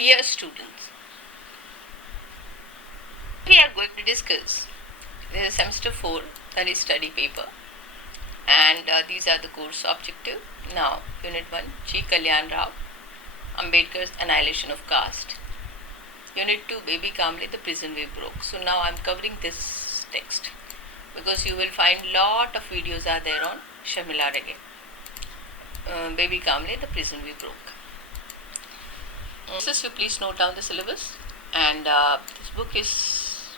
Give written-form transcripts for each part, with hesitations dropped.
Dear students, we are going to discuss this is semester 4, that is study paper, and these are the course objective. Now, Unit 1, G. Kalyan Rao, Ambedkar's Annihilation of Caste. Unit 2, Baby Kamble, The Prison We Broke. So now I am covering this text because you will find lot of videos are there on Shamila again. Baby Kamble, The Prison We Broke. This you please note down the syllabus, and this book is,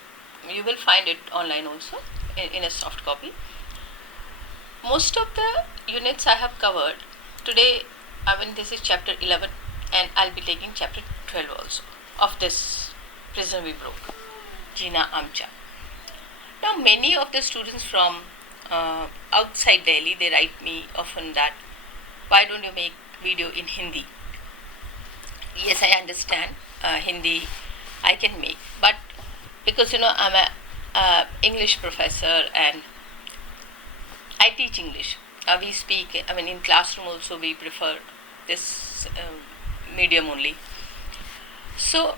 you will find it online also in a soft copy. Most of the units I have covered today. This is chapter 11 and I'll be taking chapter 12 also of this Prison We Broke, Jina Amcha. Now many of the students from outside Delhi, they write me often that why don't you make video in Hindi? Yes, I understand Hindi I can make, but because I'm a English professor and I teach English. We speak, in classroom also we prefer this medium only. So,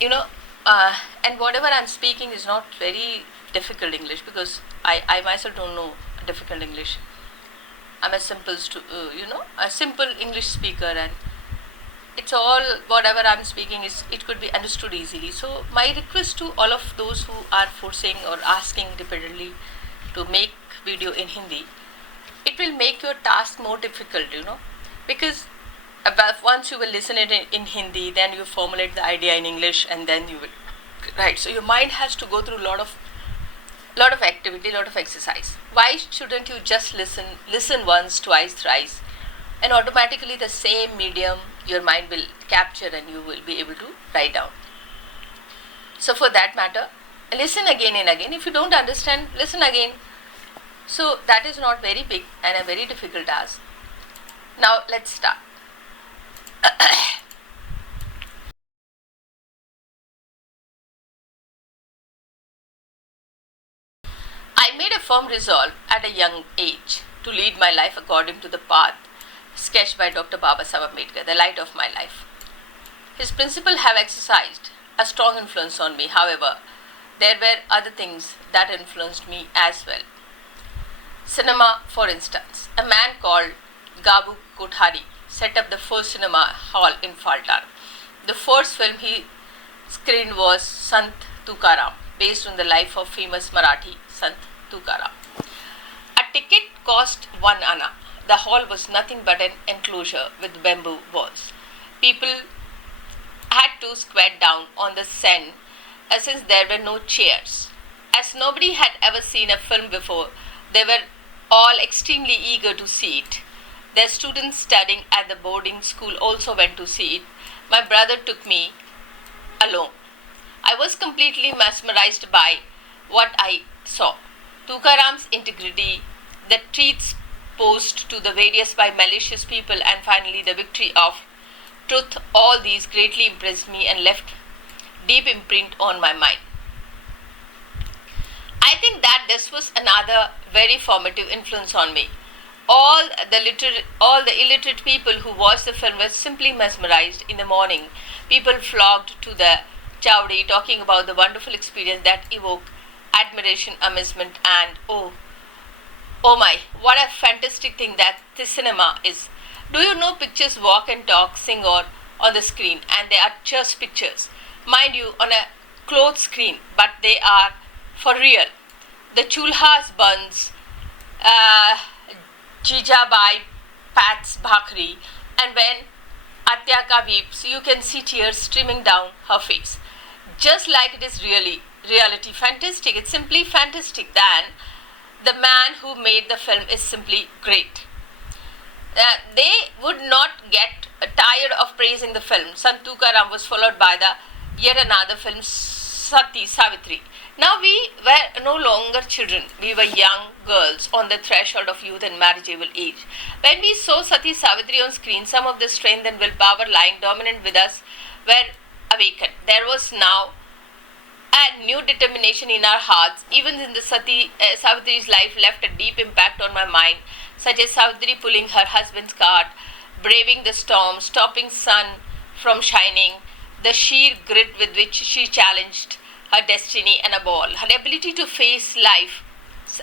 and whatever I'm speaking is not very difficult English because I myself don't know difficult English. I'm a simple, a simple English speaker, and it's all whatever I'm speaking is it could be understood easily. So my request to all of those who are forcing or asking repeatedly to make video in Hindi, it will make your task more difficult, because once you will listen it in Hindi, then you formulate the idea in English and then you will write. So your mind has to go through lot of activity, lot of exercise. Why shouldn't you just listen once, twice, thrice, and automatically the same medium your mind will capture and you will be able to write down. So for that matter, listen again and again. If you don't understand, listen again. So that is not very big and a very difficult task. Now let's start. I made a firm resolve at a young age to lead my life according to the path sketched by Dr. Babasaheb Ambedkar, the light of my life. His principles have exercised a strong influence on me. However, there were other things that influenced me as well. Cinema, for instance. A man called Gabu Kothari set up the first cinema hall in Faltan. The first film he screened was Sant Tukaram, based on the life of famous Marathi Sant Tukaram. A ticket cost 1 anna. The hall was nothing but an enclosure with bamboo walls. People had to squat down on the sand since there were no chairs. As nobody had ever seen a film before, they were all extremely eager to see it. Their students studying at the boarding school also went to see it. My brother took me along. I was completely mesmerized by what I saw. Tukaram's integrity, the treats posed to the various by malicious people, and finally the victory of truth, all these greatly impressed me and left deep imprint on my mind. I think that this was another very formative influence on me. All the illiterate people who watched the film were simply mesmerized. In the morning, people flocked to the chowdi talking about the wonderful experience that evoked admiration, amazement, and oh my, what a fantastic thing that this cinema is. Do you know pictures walk and talk, sing or on the screen, and they are just pictures. Mind you, on a clothed screen, but they are for real. The chulhas buns, Jijabai pats bhakri, and when Atyaka weeps, you can see tears streaming down her face. Just like it is reality fantastic. It's simply fantastic. Then the man who made the film is simply great. They would not get tired of praising the film. Sant Tukaram was followed by the yet another film, Sati Savitri. Now we were no longer children. We were young girls on the threshold of youth and marriageable age. When we saw Sati Savitri on screen, some of the strength and willpower lying dominant with us were awakened. There was now a new determination in our hearts. Even in the Savitri's life left a deep impact on my mind, such as Savitri pulling her husband's cart, braving the storm, stopping sun from shining, the sheer grit with which she challenged her destiny and above all, her ability to face life's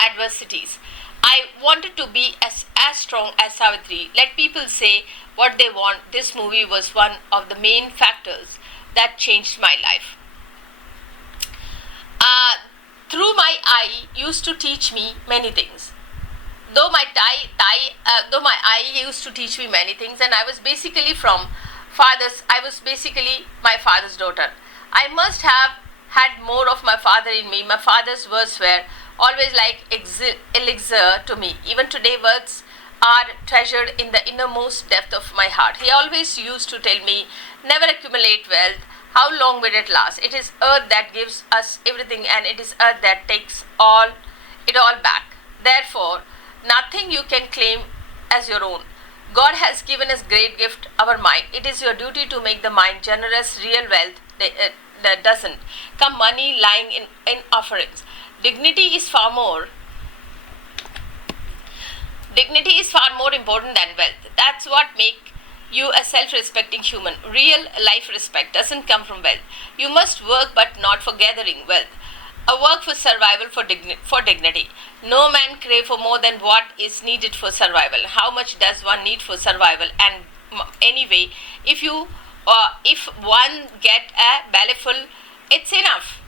adversities. I wanted to be as strong as Savitri. Let people say what they want. This movie was one of the main factors that changed my life. Through my eye used to teach me many things. Though my eye used to teach me many things, and I was basically my father's daughter. I must have had more of my father in me. My father's words were always like elixir to me. Even today, words are treasured in the innermost depth of my heart. He always used to tell me, never accumulate wealth. How long will it last? It is earth that gives us everything, and it is earth that takes it all back. Therefore, nothing you can claim as your own. God has given us great gift, our mind. It is your duty to make the mind generous. Real wealth that doesn't come money lying in offerings. Dignity is far more important than wealth. That's what makes you a self-respecting human. Real life respect doesn't come from wealth. You must work, but not for gathering wealth. A work for survival, for dignity. No man crave for more than what is needed for survival. How much does one need for survival? And anyway, if one get a bellyful, it's enough.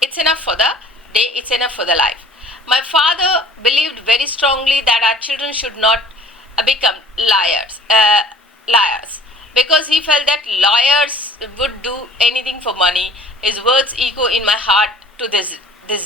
It's enough for the day. It's enough for the life. My father believed very strongly that our children should not become liars, because he felt that lawyers would do anything for money. His words echo in my heart to this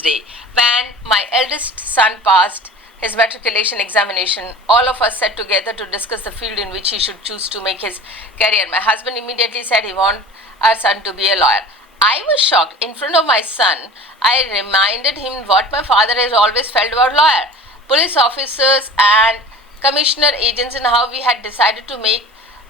day. When my eldest son passed his matriculation examination, all of us sat together to discuss the field in which he should choose to make his career. My husband immediately said he wanted our son to be a lawyer. I was shocked. In front of my son, I reminded him what my father has always felt about lawyer, police officers and commissioner agents, and how we had decided to make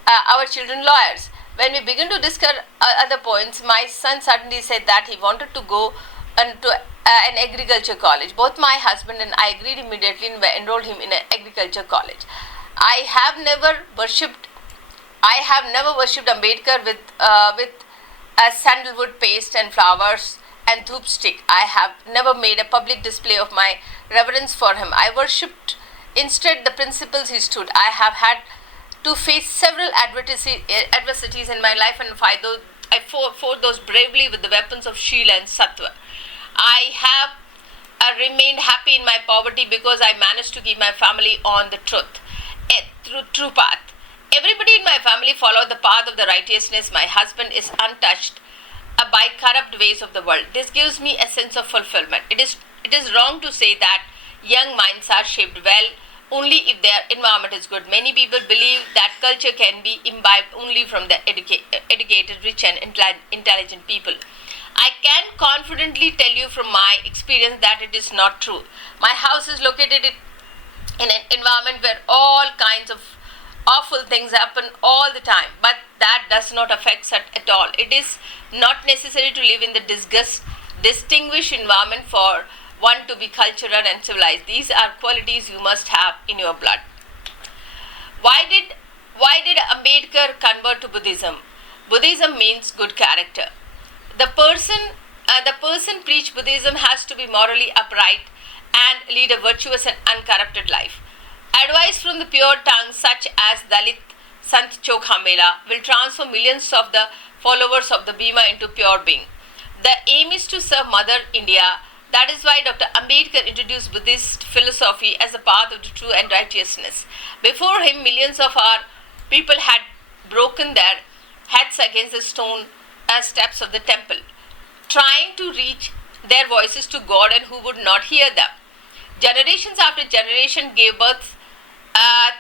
our children lawyers. When we began to discuss other points, my son suddenly said that he wanted to go into an agriculture college. Both my husband and I agreed immediately and enrolled him in an agriculture college. I have never worshipped Ambedkar with a sandalwood paste and flowers and dhoop stick. I have never made a public display of my reverence for him. I worshipped instead the principles he stood. I have had to face several adversities in my life, and I fought those bravely with the weapons of Shila and Sattva. I have remained happy in my poverty because I managed to keep my family on the true path. Everybody in my family followed the path of the righteousness. My husband is untouched by corrupt ways of the world. This gives me a sense of fulfillment. It is wrong to say that young minds are shaped well only if their environment is good. Many people believe that culture can be imbibed only from the educated, rich and intelligent people. I can confidently tell you from my experience that it is not true. My house is located in an environment where all kinds of awful things happen all the time, but that does not affect us at all. It is not necessary to live in the distinguished environment for one to be cultural and civilized. These are qualities you must have in your blood. Why did Ambedkar convert to Buddhism? Buddhism means good character. The person preach Buddhism has to be morally upright and lead a virtuous and uncorrupted life. Advice from the pure tongue, such as Dalit Sant Chokhamela, will transform millions of the followers of the Bhima into pure being. The aim is to serve Mother India. That is why Dr. Ambedkar introduced Buddhist philosophy as a path of the true and righteousness. Before him, millions of our people had broken their heads against the stone steps of the temple, trying to reach their voices to God, and who would not hear them. Generations after generation gave birth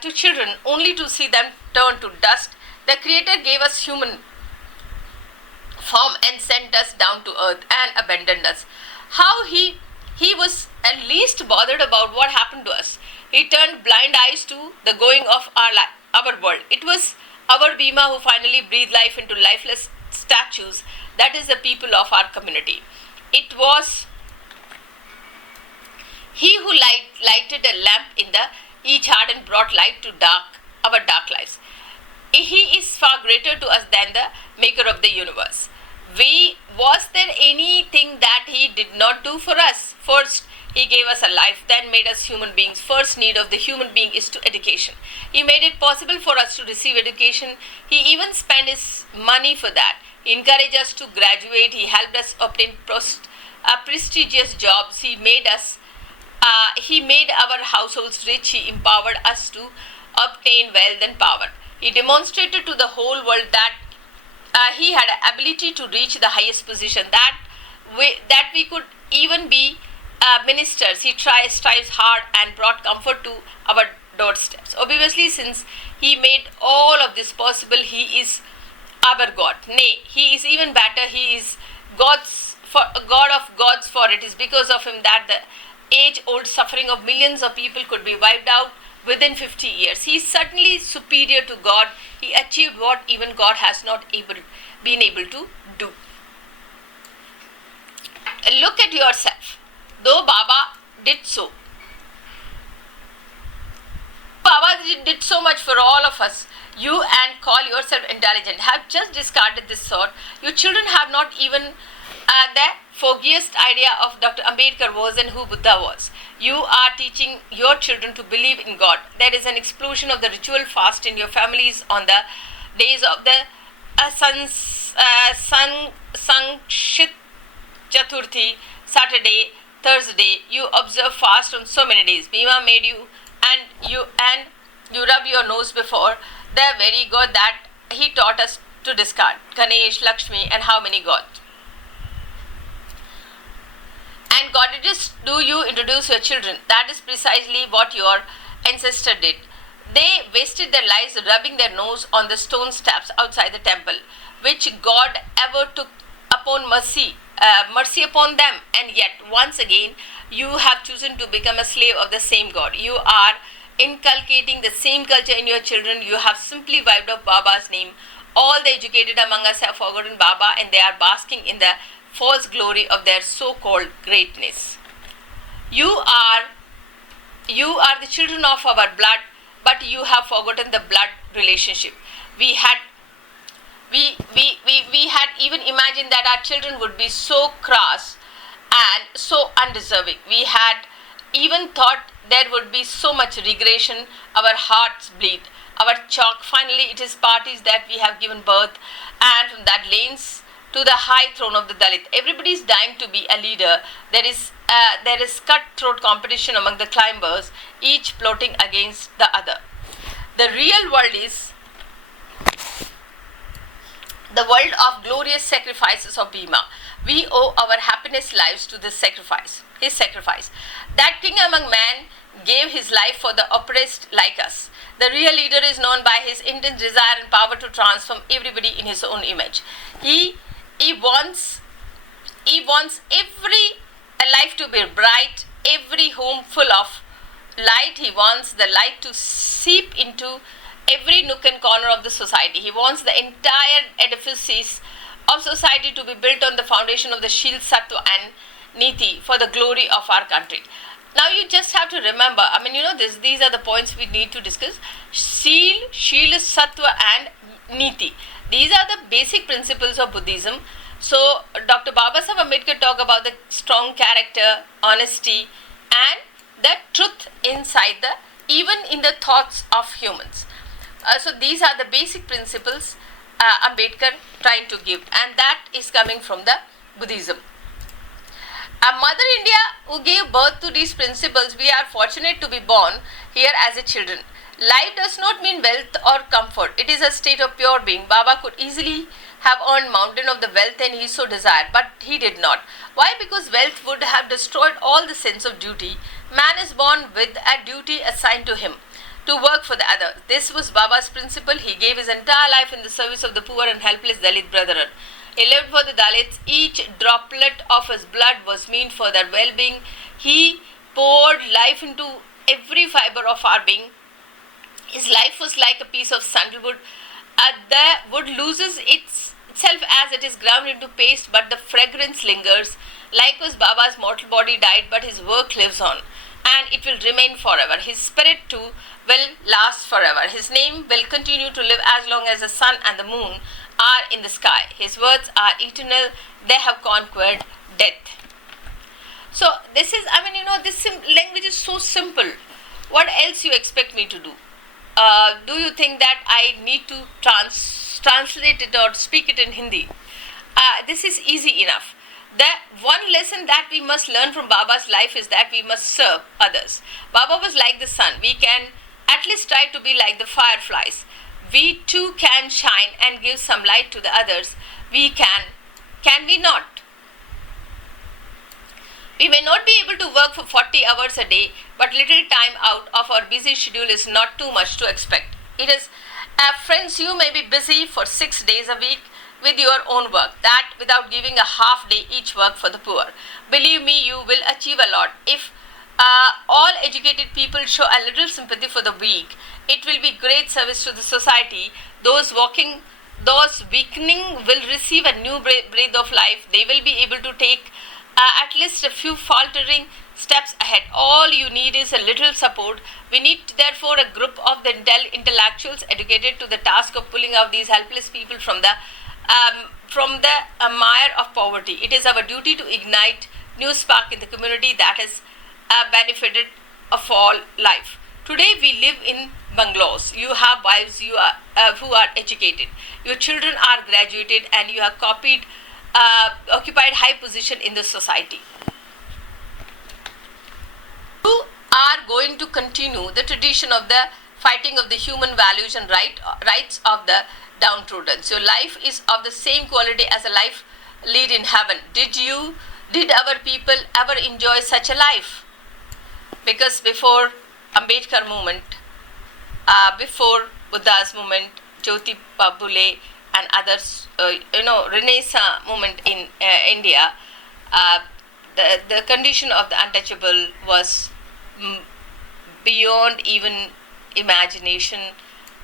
to children only to see them turn to dust. The Creator gave us human form and sent us down to earth and abandoned us. How he was at least bothered about what happened to us. He turned blind eyes to the going of our world. It was our Bhima who finally breathed life into lifeless statues. That is the people of our community. It was he who lighted a lamp in each heart and brought light to our dark lives. He is far far greater to us than the maker of the universe. Was there anything that he did not do for us? First, he gave us a life, then made us human beings. First need of the human being is to education. He made it possible for us to receive education. He even spent his money for that. He encouraged us to graduate. He helped us obtain prestigious jobs. He made our households rich. He empowered us to obtain wealth and power. He demonstrated to the whole world that he had an ability to reach the highest position, that we could even be ministers. He strives hard and brought comfort to our doorsteps. Obviously, since he made all of this possible, he is our God. Nay, he is even better. He is God of gods, for it is because of him that the age-old suffering of millions of people could be wiped out within 50 years. He is certainly superior to God. He achieved what even God has not been able to do. Look at yourself. Though Baba did so. Baba did so much for all of us. You and call yourself intelligent have just discarded this thought. Your children have not even the foggiest idea of Dr. Ambedkar was and who Buddha was. You are teaching your children to believe in God. There is an explosion of the ritual fast in your families on the days of the Sanskshit Chaturthi, Saturday, Thursday. You observe fast on so many days. Bhima made you and you rub your nose before the very God that he taught us to discard. Ganesh, Lakshmi, and how many gods? And goddesses do you introduce your children? That is precisely what your ancestor did. They wasted their lives rubbing their nose on the stone steps outside the temple, which God ever took upon mercy upon them. And yet, once again, you have chosen to become a slave of the same God. You are inculcating the same culture in your children. You have simply wiped off Baba's name. All the educated among us have forgotten Baba, and they are basking in the false glory of their so-called greatness. You are the children of our blood, but you have forgotten the blood relationship. We had even imagined that our children would be so crass and so undeserving. We had even thought there would be so much regression. Our hearts bleed. Our chalk. Finally, it is parties that we have given birth, and from that lanes to the high throne of the Dalit. Everybody is dying to be a leader. There is cutthroat competition among the climbers, each plotting against the other. The real world is the world of glorious sacrifices of Bhima. We owe our happiness lives to this sacrifice, his sacrifice. That king among men gave his life for the oppressed like us. The real leader is known by his intense desire and power to transform everybody in his own image. He wants every life to be bright, every home full of light. He wants the light to seep into every nook and corner of the society. He wants the entire edifices of society to be built on the foundation of the Shil, Sattva and Niti for the glory of our country. Now you just have to remember, these are the points we need to discuss. Shil, Sattva and Niti. These are the basic principles of Buddhism. So Dr. Babasaheb Ambedkar talk about the strong character, honesty and the truth inside even in the thoughts of humans. So these are the basic principles Ambedkar trying to give, and that is coming from the Buddhism. Mother India, who gave birth to these principles, we are fortunate to be born here as a children. Life does not mean wealth or comfort. It is a state of pure being. Baba could easily have earned mountain of the wealth and he so desired, but he did not. Why? Because wealth would have destroyed all the sense of duty. Man is born with a duty assigned to him, to work for the other. This was Baba's principle. He gave his entire life in the service of the poor and helpless Dalit brethren. He lived for the Dalits. Each droplet of his blood was meant for their well-being. He poured life into every fiber of our being. His life was like a piece of sandalwood. The wood loses itself as it is ground into paste, but the fragrance lingers. Likewise, Baba's mortal body died, but his work lives on. and it will remain forever. His spirit too will last forever. His name will continue to live as long as the sun and the moon are in the sky. His words are eternal. They have conquered death. So this is, this language is so simple. What else you expect me to do? Do you think that I need to translate it or speak it in Hindi? This is easy enough. The one lesson that we must learn from Baba's life is that we must serve others. Baba was like the sun. We can at least try to be like the fireflies. We too can shine and give some light to the others. We can we not? We may not be able to work for 40 hours a day, but little time out of our busy schedule is not too much to expect. It is, friends, you may be busy for 6 days a week with your own work, that without giving a half day each work for the poor. Believe me, you will achieve a lot. If all educated people show a little sympathy for the weak, it will be great service to the society. Those weakening will receive a new breath of life. They will be able to take at least a few faltering steps ahead. All you need is a little support. We need therefore a group of the intellectuals educated to the task of pulling out these helpless people from the mire of poverty. It is our duty to ignite new spark in the community that has benefited of all life. Today we live in bungalows. You have wives who are educated. Your children are graduated, and you have occupied high position in the society. You are going to continue the tradition of the fighting of the human values and rights of the downtrodden. So life is of the same quality as a life lead in heaven. Did our people ever enjoy such a life? Because before Ambedkar movement, before Buddha's movement, Jyotiba Phule and others, Renaissance movement in India, the condition of the untouchable was beyond even imagination,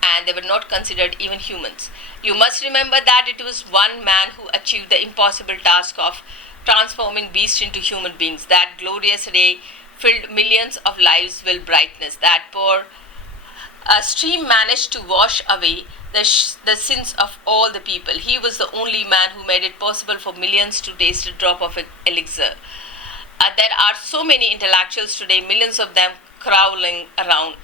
and they were not considered even humans. You must remember that it was one man who achieved the impossible task of transforming beasts into human beings. That glorious ray filled millions of lives with brightness. That poor stream managed to wash away the sins of all the people. He was the only man who made it possible for millions to taste a drop of elixir. There are so many intellectuals today, millions of them crawling around.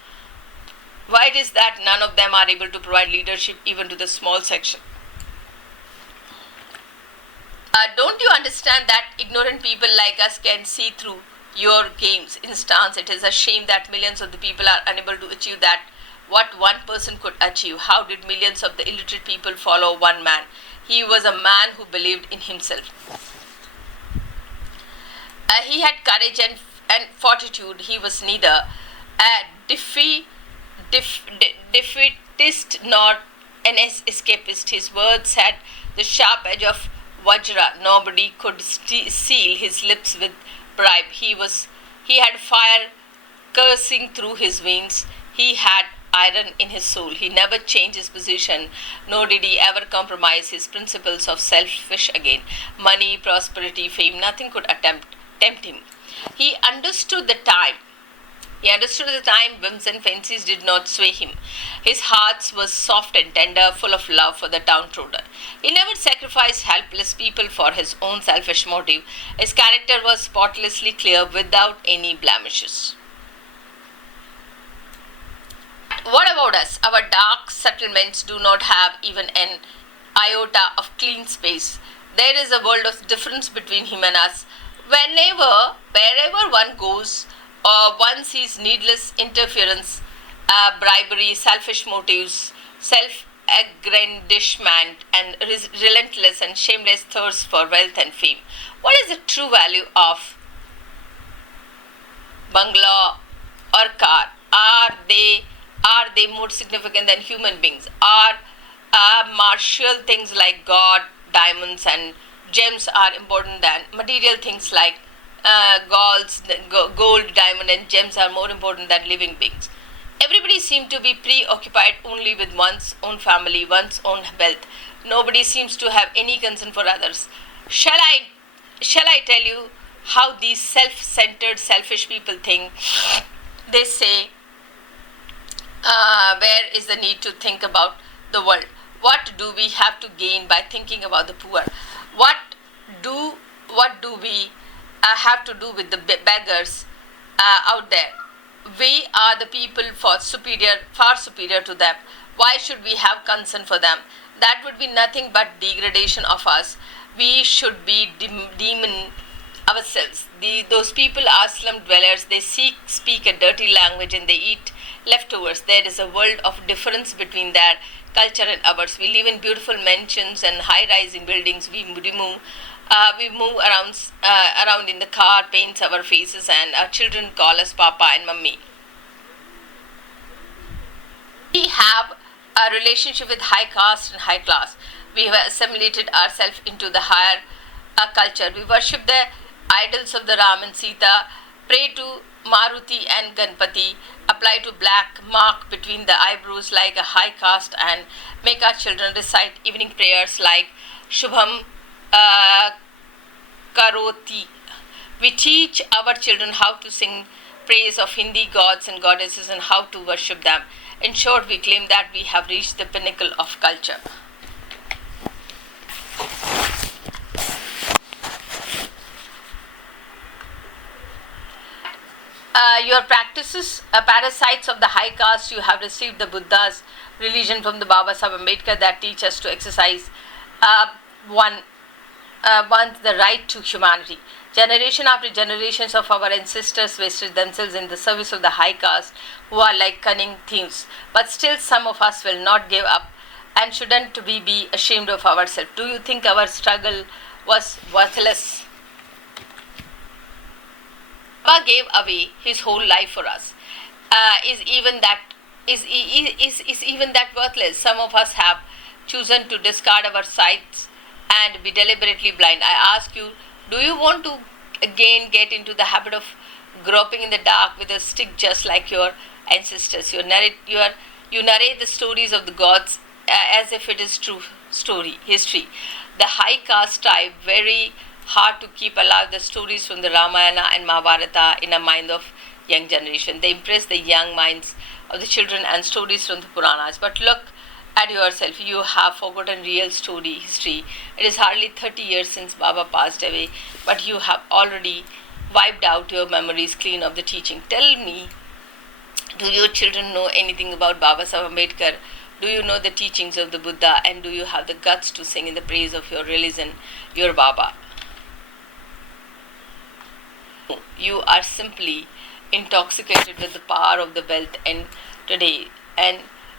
Why it is that none of them are able to provide leadership even to the small section? Don't you understand that ignorant people like us can see through your games? Instance, it is a shame that millions of the people are unable to achieve that what one person could achieve. How did millions of the illiterate people follow one man? He was a man who believed in himself. He had courage and fortitude. He was neither a defeatist nor an escapist. His words had the sharp edge of Vajra. Nobody could seal his lips with bribe. He had fire coursing through his veins. He had iron in his soul. He never changed his position, nor did he ever compromise his principles of selfish again. Money, prosperity, fame, nothing could tempt him. He understood the time. Whims and fancies did not sway him. His heart was soft and tender, full of love for the downtrodden. He never sacrificed helpless people for his own selfish motive. His character was spotlessly clear, without any blemishes. What about us? Our dark settlements do not have even an iota of clean space. There is a world of difference between him and us. Wherever one goes, one sees needless interference, bribery, selfish motives, self-aggrandizement, and relentless and shameless thirst for wealth and fame. What is the true value of bungalow or car? Are they more significant than human beings? Are martial things like God, diamonds, and gems are important than material things like gold, diamond, and gems are more important than living beings? Everybody seems to be preoccupied only with one's own family, one's own wealth. Nobody seems to have any concern for others. Shall I tell you how these self-centered, selfish people think. They say, where is the need to think about the world? What do we have to gain by thinking about the poor? What do we have to do with the beggars out there? We are the people far superior to them. Why should we have concern for them? That would be nothing but degradation of us. We should be demon ourselves. Those people are slum dwellers. They speak a dirty language and they eat leftovers. There is a world of difference between their culture and ours. We live in beautiful mansions and high-rising buildings. We move around in the car, paints our faces, and our children call us Papa and Mummy. We have a relationship with high caste and high class. We have assimilated ourselves into the higher culture. We worship the idols of the Ram and Sita, pray to Maruti and Ganpati, apply to black mark between the eyebrows like a high caste, and make our children recite evening prayers like Shubham Karoti. We teach our children how to sing praise of Hindi gods and goddesses and how to worship them. In short, we claim that we have reached the pinnacle of culture. Your practices, parasites of the high caste, you have received the Buddha's religion from the Baba Sahib Ambedkar that teach us to exercise one the right to humanity. Generation after generations of our ancestors wasted themselves in the service of the high caste, who are like cunning thieves. But still, some of us will not give up, and shouldn't we be ashamed of ourselves? Do you think our struggle was worthless? Baba gave away his whole life for us. Is even that worthless? Some of us have chosen to discard our sights and be deliberately blind. I ask you, do you want to again get into the habit of groping in the dark with a stick just like your ancestors? You narrate the stories of the gods as if it is true history. The high caste tribe very hard to keep alive the stories from the Ramayana and Mahabharata in a mind of young generation. They impress the young minds of the children and stories from the Puranas. But look at yourself. You have forgotten real history. It is hardly 30 years since Baba passed away, but you have already wiped out your memories clean of the teaching. Tell me, do your children know anything about Baba Sahib Ambedkar? Do you know the teachings of the Buddha? And do you have the guts to sing in the praise of your religion, your Baba? You are simply intoxicated with the power of the wealth and today, and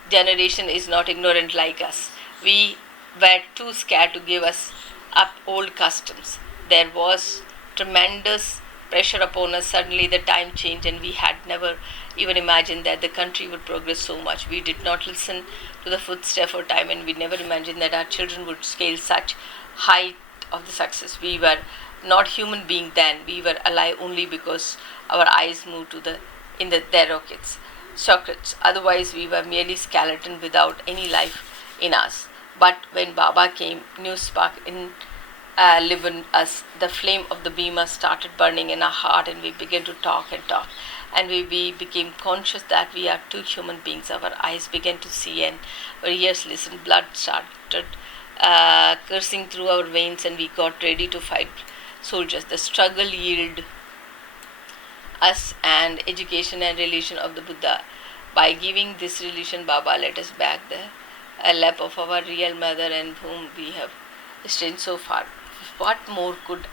generation is not ignorant like us. We were too scared to give us up old customs. There was tremendous pressure upon us. Suddenly the time changed, and we had never even imagined that the country would progress so much. We did not listen to the footsteps of time, and we never imagined that our children would scale such height of the success. We were not human being then. We were alive only because our eyes moved to in their rockets. Sockets. Otherwise, we were merely skeleton without any life in us. But when Baba came, new spark live in us. The flame of the Bhima started burning in our heart, and we began to talk. And we became conscious that we are two human beings. Our eyes began to see, and our ears listened. Blood started coursing through our veins, and we got ready to fight soldiers. The struggle yielded us and education and religion of the Buddha. By giving this religion, Baba let us back the lap of our real mother, and whom we have stayed so far. What more could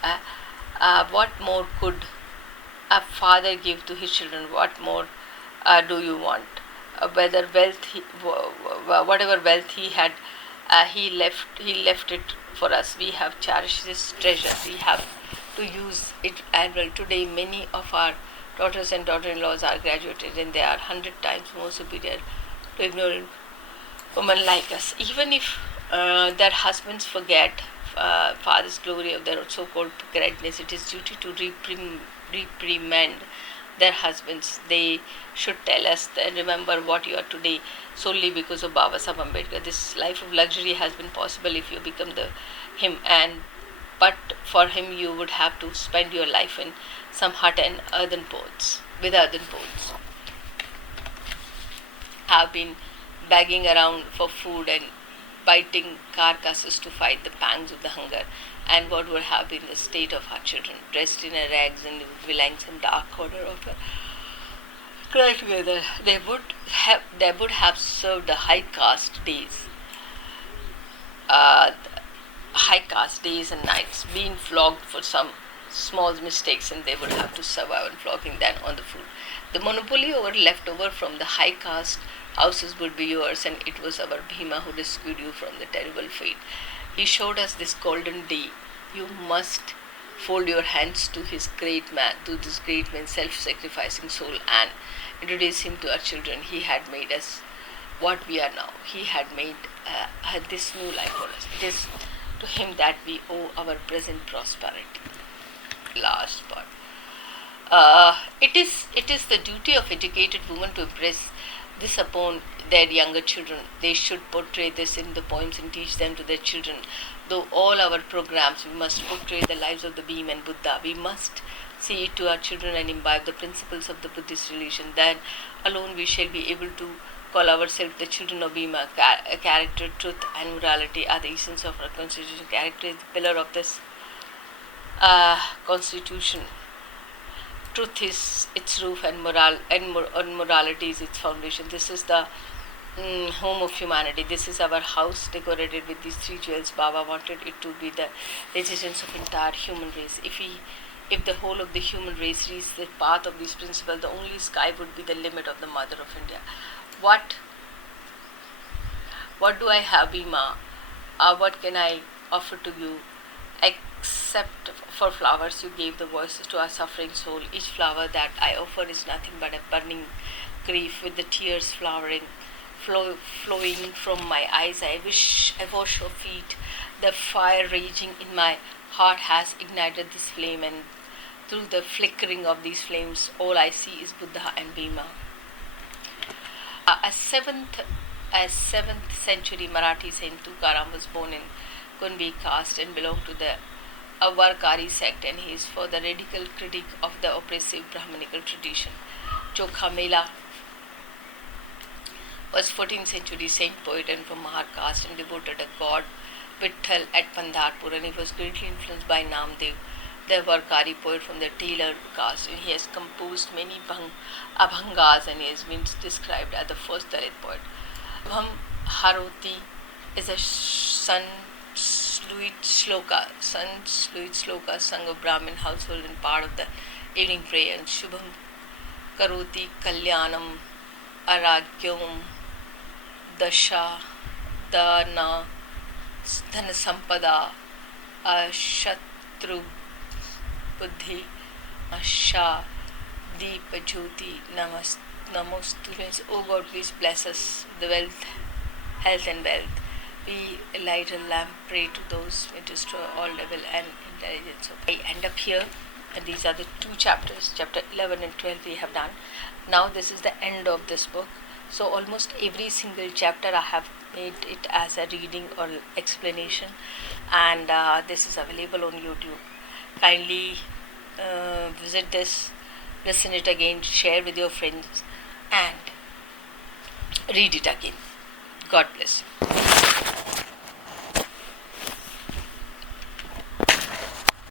a father give to his children? What more do you want? Whatever wealth he had, he left it for us. We have cherished this treasure. We have to use it as well. Today, many of our daughters and daughter-in-laws are graduated, and they are 100 times more superior to ignorant women like us. Even if their husbands forget father's glory of their so-called greatness, it is duty to reprimand their husbands. They should tell us that remember what you are today solely because of Baba Sahib Ambedkar. This life of luxury has been possible if you become him, and but for him you would have to spend your life in some hut and earthen pots, with earthen pots. Have been begging around for food and biting carcasses to fight the pangs of the hunger, and what would have been the state of our children, dressed in a rags and willing some dark corner of a cry together. They would have served the uh, high caste days and nights, being flogged for some small mistakes, and they would have to survive on flogging than on the food. The monopoly over leftover from the high caste houses would be yours, and it was our Bhima who rescued you from the terrible fate. He showed us this golden day. You must fold your hands to this great man's self-sacrificing soul, and introduce him to our children. He had made us what we are now. He had made this new life for us. It is to him that we owe our present prosperity. Last part. It is the duty of educated women to impress this upon their younger children. They should portray this in the poems and teach them to their children. Though all our programs, we must portray the lives of the Bhima and Buddha. We must see it to our children and imbibe the principles of the Buddhist religion. Then alone we shall be able to call ourselves the children of Bhima. Character, truth, and morality are the essence of our constitution. Character is the pillar of this constitution. Truth is its roof, and morality is its foundation. This is the home of humanity. This is our house decorated with these three jewels. Baba wanted it to be the residence of entire human race. If the whole of the human race reached the path of these principles, the only sky would be the limit of the mother of India. What do I have, Bhima? What can I offer to you? Except for flowers, you gave the voices to our suffering soul. Each flower that I offer is nothing but a burning grief, with the tears flowing from my eyes. I wash your feet. The fire raging in my heart has ignited this flame, and through the flickering of these flames, all I see is Buddha and Bhima. A 7th century Marathi saint Tukaram was born in Kunbi caste and belonged to the Avarkari sect, and he is for the radical critique of the oppressive Brahmanical tradition. Chokha Mela was 14th century saint poet and from Mahar caste, and devoted a god Vitthal at Pandharpur, and he was greatly influenced by Namdev, the Avarkari poet from the Tailor caste, and he has composed many abhangas, and he has been described as the first Dalit poet. Shubham Haroti is a sun-sluit sloka sung of Brahmin household and part of the evening prayer. And Shubham Karoti Kalyanam Aragyam Dasha Dana Dhana Sampada Ashatru Buddhi Asha Deepa Jyoti Namostu. O God, please bless us with the health and wealth. We light a lamp, pray to those it is to all level and intelligence. So I end up here, and these are the two chapters, chapter 11 and 12 we have done. Now this is the end of this book. So almost every single chapter I have made it as a reading or explanation, and this is available on YouTube. Kindly visit this, listen it again, share with your friends, and read it again. God bless you.